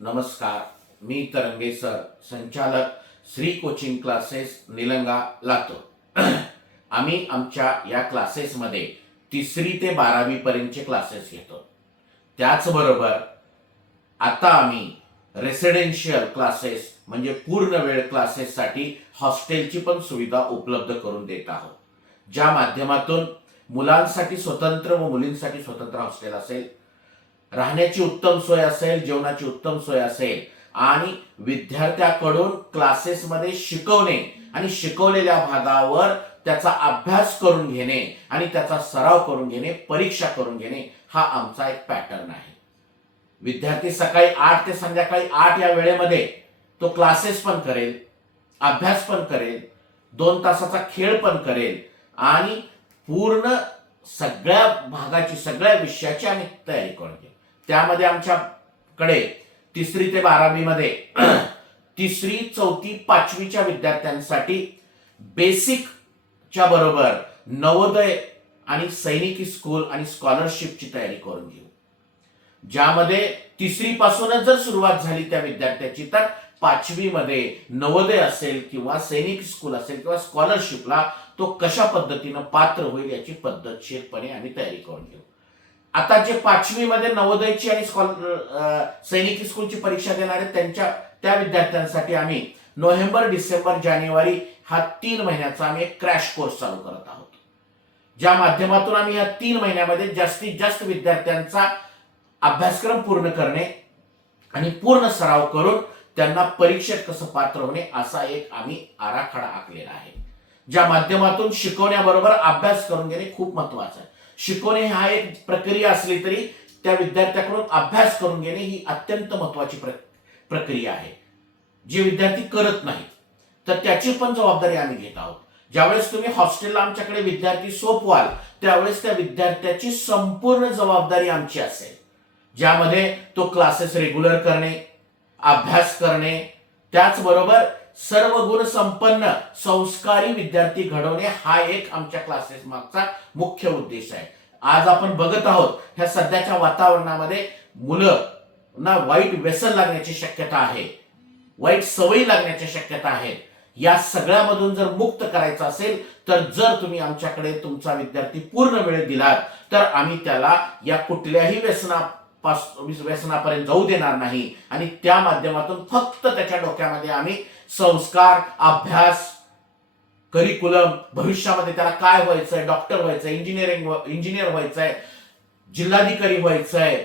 नमस्कार. मी तरंगे सर. संचालक Shri coaching classes Nilanga लातो आम्ही आमच्या या क्लासेसमध्ये तिसरी ते बारावी पर्यंतचे क्लासेस घेतो. त्याचबरोबर आता आम्ही रेसिडेन्शियल क्लासेस म्हणजे पूर्ण वेळ क्लासेससाठी हॉस्टेलची पण सुविधा उपलब्ध करून देत आहोत. ज्या माध्यमातून मुलांसाठी स्वतंत्र व मुलींसाठी स्वतंत्र हॉस्टेल असेल राहण्याची उत्तम सोय असेल जेवणाची उत्तम सोय असेल आणि विद्यार्थ्याकडून क्लासेसमध्ये शिकवणे आणि शिकवलेल्या भागावर त्याचा अभ्यास करून घेणे आणि त्याचा सराव करून घेणे परीक्षा करून घेणे हा आमचा एक पॅटर्न आहे. विद्यार्थी सकाळी आठ ते संध्याकाळी आठ या वेळेमध्ये तो क्लासेस पण करेल अभ्यास पण करेल दोन तासाचा खेळ पण करेल आणि पूर्ण सगळ्या भागाची सगळ्या विषयाची आम्ही तयारी करून घेऊ त्यामध्ये आमच्याकडे तिसरी ते बारावीमध्ये तिसरी चौथी पाचवीच्या विद्यार्थ्यांसाठी बेसिकच्या बरोबर नवोदय आणि सैनिकी स्कूल आणि स्कॉलरशिपची तयारी करून घेऊ. ज्यामध्ये तिसरी पासूनच जर सुरुवात झाली त्या विद्यार्थ्याची तर पाचवीमध्ये नवोदय असेल किंवा सैनिक स्कूल असेल किंवा स्कॉलरशिपला तो कशा पद्धतीनं पात्र होईल याची पद्धतशीरपणे आम्ही तयारी करून घेऊ. आता जे पाचवीमध्ये नवोदयची आणि स्कॉलर सैनिकी स्कूलची परीक्षा देणारे त्यांच्या त्या विद्यार्थ्यांसाठी आम्ही नोव्हेंबर डिसेंबर जानेवारी हा तीन महिन्याचा आम्ही एक क्रॅश कोर्स चालू करत आहोत. ज्या माध्यमातून आम्ही या तीन महिन्यामध्ये जास्तीत जास्त विद्यार्थ्यांचा अभ्यासक्रम पूर्ण करणे आणि पूर्ण सराव करून त्यांना परीक्षेत कसं पात्र होणे असा एक आम्ही आराखडा आखलेला आहे. ज्या माध्यमातून शिकवण्याबरोबर अभ्यास करून घेणे खूप महत्वाचं आहे. शिकवणे हा एक प्रक्रिया असली तरी त्या विद्यार्थ्याकडून अभ्यास करून घेणे ही अत्यंत महत्वाची प्र प्रक्रिया आहे. जे विद्यार्थी करत नाहीत तर त्याची पण जबाबदारी आम्ही घेत आहोत. ज्यावेळेस तुम्ही हॉस्टेलला आमच्याकडे विद्यार्थी सोपवाल त्यावेळेस त्या विद्यार्थ्याची संपूर्ण जबाबदारी आमची असेल. ज्यामध्ये तो क्लासेस रेग्युलर करणे अभ्यास करणे त्याचबरोबर सर्व गुण संपन्न संस्कारी विद्यार्थी घडवणे हा एक आमच्या क्लासेस मागचा मुख्य उद्देश आहे. आज आपण बघत आहोत ह्या सध्याच्या वातावरणामध्ये मुलं ना वाईट व्यसन लागण्याची शक्यता आहे. वाईट सवयी लागण्याची शक्यता आहे. या सगळ्यामधून जर मुक्त करायचं असेल तर जर तुम्ही आमच्याकडे तुमचा विद्यार्थी पूर्ण वेळ दिलात तर आम्ही त्याला या कुठल्याही व्यसनापास व्यसनापर्यंत जाऊ देणार नाही. आणि त्या माध्यमातून फक्त त्याच्या डोक्यामध्ये आम्ही संस्कार अभ्यास करिक्युलम भविष्यामध्ये त्याला काय व्हायचंय? डॉक्टर व्हायचंय इंजिनिअरिंग इंजिनियर व्हायचंय जिल्हाधिकारी व्हायचंय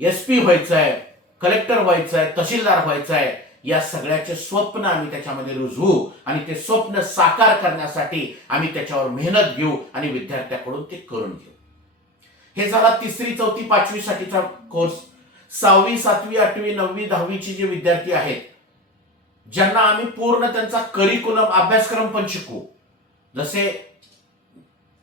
एस पी व्हायचंय कलेक्टर व्हायचंय तहसीलदार व्हायचंय या सगळ्याचे स्वप्न आम्ही त्याच्यामध्ये रुजवू आणि ते स्वप्न साकार करण्यासाठी आम्ही त्याच्यावर मेहनत घेऊ आणि विद्यार्थ्याकडून ते करून घेऊ. हे झाला तिसरी चौथी पाचवी साठीचा कोर्स सहावी सातवी आठवी नववी दहावीची जे विद्यार्थी आहेत ज्यांना आम्ही पूर्ण त्यांचा करिक्युलम अभ्यासक्रम पण शिकवू. जसे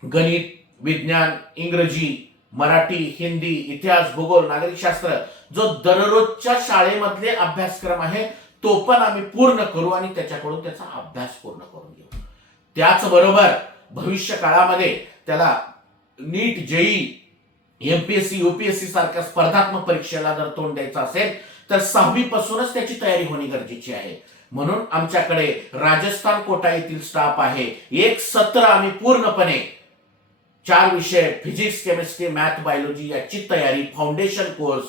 गणित विज्ञान इंग्रजी मराठी हिंदी इतिहास भूगोल नागरिकशास्त्र जो दररोजच्या शाळेमधले अभ्यासक्रम आहे तो पण आम्ही पूर्ण करू आणि त्याच्याकडून त्याचा अभ्यास पूर्ण करून घेऊ. त्याचबरोबर भविष्य काळामध्ये त्याला नीट जेई एमपीएससी युपीएससी सारख्या स्पर्धात्मक परीक्षेला जर तोंड द्यायचं असेल तर सहावी पासूनच त्याची तयारी होणे गरजेची आहे. म्हणून आमच्याकडे राजस्थान कोटा येथील स्टाफ आहे. एक सत्र आम्ही पूर्णपणे चार विषय फिजिक्स केमिस्ट्री मॅथ बायोलॉजी याची तयारी फाउंडेशन कोर्स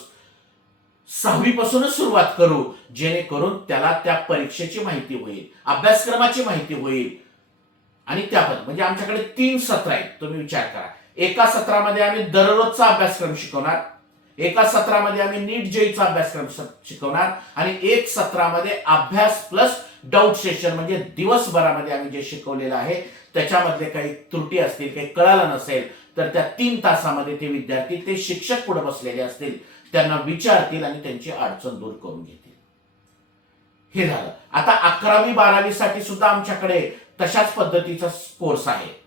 सहावी पासूनच सुरुवात करू जेणेकरून त्याला त्या परीक्षेची माहिती होईल अभ्यासक्रमाची माहिती होईल. आणि त्याबद्दल म्हणजे आमच्याकडे तीन सत्र आहेत तुम्ही विचार करा. एका सत्रामध्ये आम्ही दररोजचा अभ्यासक्रम शिकवणार एका सत्रामध्ये आम्ही नीट जेईचा अभ्यासक्रम शिकवणार. आणि एक सत्रामध्ये अभ्यास प्लस डाऊट सेशन म्हणजे दिवसभरामध्ये आम्ही जे शिकवलेलं आहे त्याच्यामधले काही त्रुटी असतील काही कळालं नसेल तर त्या तीन तासामध्ये ते विद्यार्थी ते शिक्षक पुढे बसलेले असतील त्यांना विचारतील आणि त्यांची अडचण दूर करून घेतील. हे झालं. आता अकरावी बारावी साठी सुद्धा आमच्याकडे तशाच पद्धतीचा कोर्स आहे.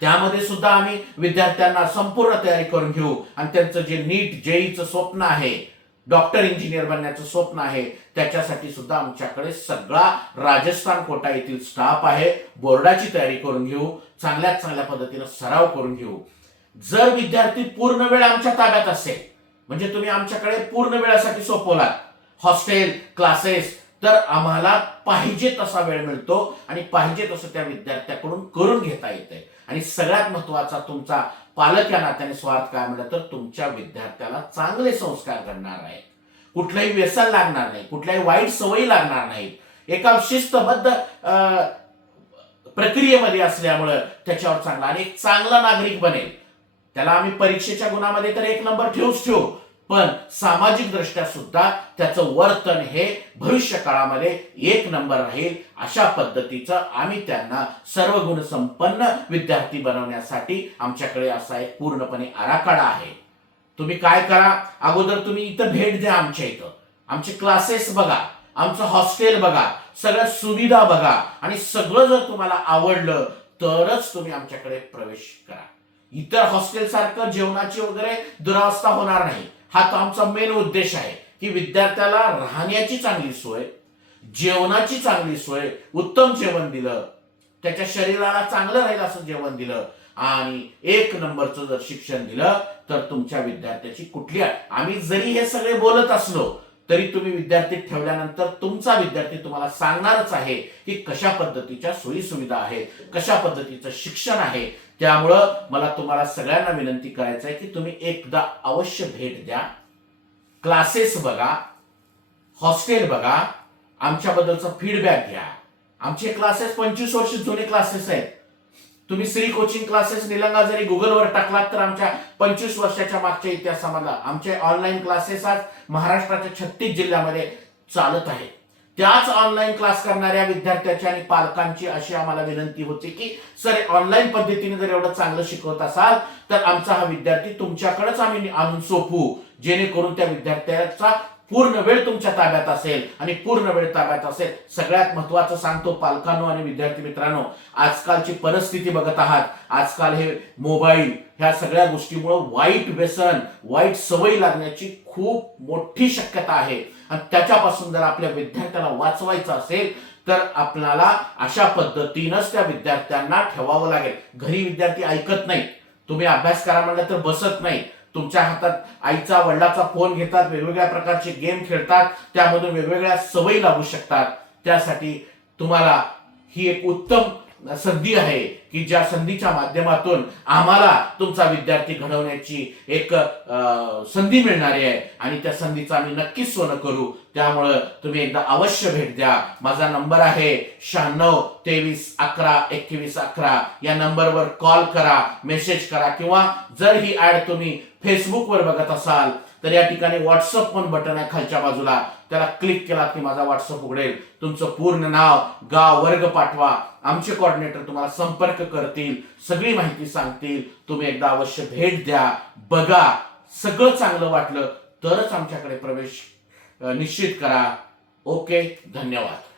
त्यामध्ये सुद्धा आम्ही विद्यार्थ्यांना संपूर्ण तयारी करून घेऊ. आणि त्यांचं जे नीट जेईचं स्वप्न आहे डॉक्टर इंजिनियर बनण्याचं स्वप्न आहे त्याच्यासाठी सुद्धा आमच्याकडे सगळा राजस्थान कोटा येथील स्टाफ आहे. बोर्डाची तयारी करून घेऊ. चांगल्यात चांगल्या पद्धतीनं सराव करून घेऊ. जर विद्यार्थी पूर्ण वेळ आमच्या ताब्यात असेल म्हणजे तुम्ही आमच्याकडे पूर्ण वेळासाठी सोपवलात. हॉस्टेल क्लासेस तर आम्हाला पाहिजे तसा वेळ मिळतो आणि पाहिजे तसं त्या विद्यार्थ्याकडून करून घेता येतंय. आणि सगळ्यात महत्त्वाचा तुमचा पालक या नात्याने स्वार्थ काय म्हणलं तर तुमच्या विद्यार्थ्याला चांगले संस्कार घडणार आहेत कुठलंही व्यसन लागणार नाही कुठल्याही वाईट सवयी लागणार नाहीत. एका शिस्तबद्ध अं, प्रक्रियेमध्ये असल्यामुळं त्याच्यावर चांगला आणि एक चांगला नागरिक बनेल. त्याला आम्ही परीक्षेच्या गुणामध्ये तर एक नंबर ठेवूच ठेवू. पण सामाजिक दृष्ट्या सुद्धा त्याचं वर्तन हे भविष्य काळामध्ये एक नंबर राहील अशा पद्धतीचं आम्ही त्यांना सर्व गुण संपन्न विद्यार्थी बनवण्यासाठी आमच्याकडे असा एक पूर्णपणे आराखडा आहे. तुम्ही काय करा? अगोदर तुम्ही इथं भेट द्या आमच्या इथं. आमचे क्लासेस बघा. आमचं हॉस्टेल बघा. सगळ्या सुविधा बघा. आणि सगळं जर तुम्हाला आवडलं तरच तुम्ही आमच्याकडे प्रवेश करा. इतर हॉस्टेल सारखं जेवणाची वगैरे दुरावस्था होणार नाही. हा तो आमचा मेन उद्देश आहे की विद्यार्थ्याला राहण्याची चांगली सोय जेवणाची चांगली सोय उत्तम जेवण दिलं. त्याच्या शरीराला चांगलं राहील असं जेवण दिलं. आणि एक नंबरचं जर शिक्षण दिलं तर तुमच्या विद्यार्थ्याची कुठली आम्ही जरी हे सगळे बोलत असलो तरी तुम्ही विद्यार्थी ठेवल्यानंतर तुमचा विद्यार्थी तुम्हाला सांगणारच आहे की कशा पद्धतीच्या सोयी सुविधा आहेत कशा पद्धतीचं शिक्षण आहे त्यामुळं मला तुम्हाला सगळ्यांना विनंती करायचं आहे की तुम्ही एकदा अवश्य भेट द्या. क्लासेस बघा. हॉस्टेल बघा. आमच्याबद्दलचा फीडबॅक घ्या. आमचे क्लासेस पंचवीस वर्ष जुने क्लासेस आहेत. तुम्ही श्री कोचिंग क्लासेस निलंगा जरी गुगलवर टाकलात तर आमच्या पंचवीस वर्षाच्या मागच्या इतिहासामधला आमचे ऑनलाईन क्लासेस आज महाराष्ट्राच्या छत्तीस जिल्ह्यामध्ये चालत आहेत. त्याच ऑनलाईन क्लास करणाऱ्या विद्यार्थ्याची आणि पालकांची अशी आम्हाला विनंती होते की सर ऑनलाईन पद्धतीने जर एवढं चांगलं शिकवत असाल तर आमचा हा विद्यार्थी तुमच्याकडेच आम्ही आणून सोपू जेणेकरून त्या विद्यार्थ्याचा पूर्ण वेळ तुमच्या ताब्यात असेल आणि पूर्ण वेळ ताब्यात असेल. सगळ्यात महत्वाचं सांगतो पालकांनो आणि विद्यार्थी मित्रांनो आजकालची परिस्थिती बघत आहात. आजकाल हे मोबाईल ह्या सगळ्या गोष्टीमुळे वाईट व्यसन वाईट सवयी लागण्याची खूप मोठी शक्यता आहे. आणि त्याच्यापासून जर आपल्या विद्यार्थ्याला वाचवायचं असेल तर आपल्याला अशा पद्धतीनंच त्या विद्यार्थ्यांना ठेवावं लागेल. घरी विद्यार्थी ऐकत नाही तुम्ही अभ्यास करा म्हणलं तर बसत नाही. तुमच्या हातात आईचा वडिलाचा फोन घेतात वेगवेगळ्या प्रकारचे गेम खेळतात त्यामधून वेगवेगळ्या सवयी लागू शकतात. त्यासाठी तुम्हाला ही एक उत्तम संधी आहे की ज्या संधीच्या माध्यमातून आम्हाला तुमचा विद्यार्थी घडवण्याची एक संधी मिळणारी आहे. आणि त्या संधीचा आम्ही नक्कीच सोनं करू. त्यामुळं तुम्ही एकदा अवश्य भेट द्या. माझा नंबर आहे शहाण्णव तेवीस अकरा एकवीस अकरा. या नंबरवर कॉल करा मेसेज करा किंवा जर ही ऍड तुम्ही फेसबुकवर बघत असाल तर या ठिकाणी व्हॉट्सअप पण बटन आहे खालच्या बाजूला. त्याला क्लिक केला की माझा व्हॉट्सअप उघडेल. तुमचं पूर्ण नाव गाव वर्ग पाठवा. आमचे कॉर्डिनेटर तुम्हाला संपर्क करतील सगळी माहिती सांगतील. तुम्ही एकदा अवश्य भेट द्या. बघा सगळं चांगलं वाटलं तरच आमच्याकडे प्रवेश निश्चित करा. ओके धन्यवाद.